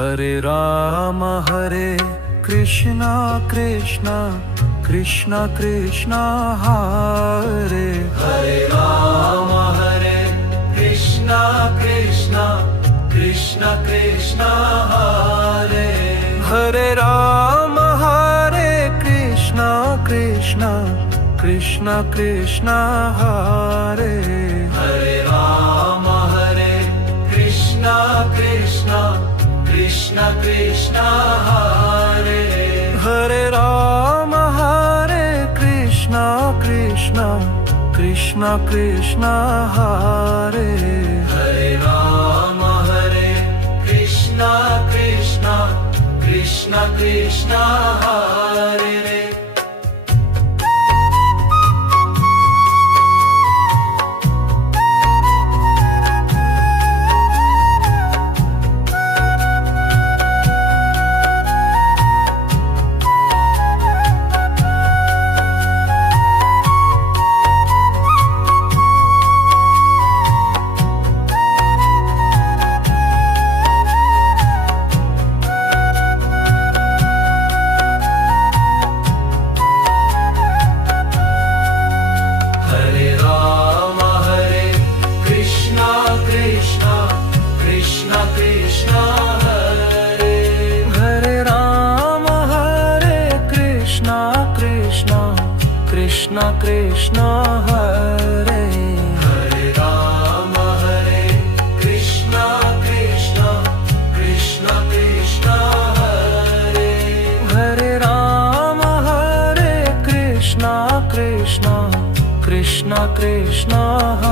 Hare Krishna Krishna Krishna Krishna Hare Hare Ram Krishna Krishna Krishna Krishna Hare Hare Ram Krishna Krishna Krishna Krishna Hare Hare Ram Krishna Krishna Krishna Krishna Hare Hare Ram Krishna Krishna Krishna Krishna Hare Hare Ram Krishna Krishna Krishna Krishna Hare Krishna Krishna Hare Hare Ram Krishna Krishna Krishna Krishna Hare Hare Ram Krishna Krishna Krishna Krishna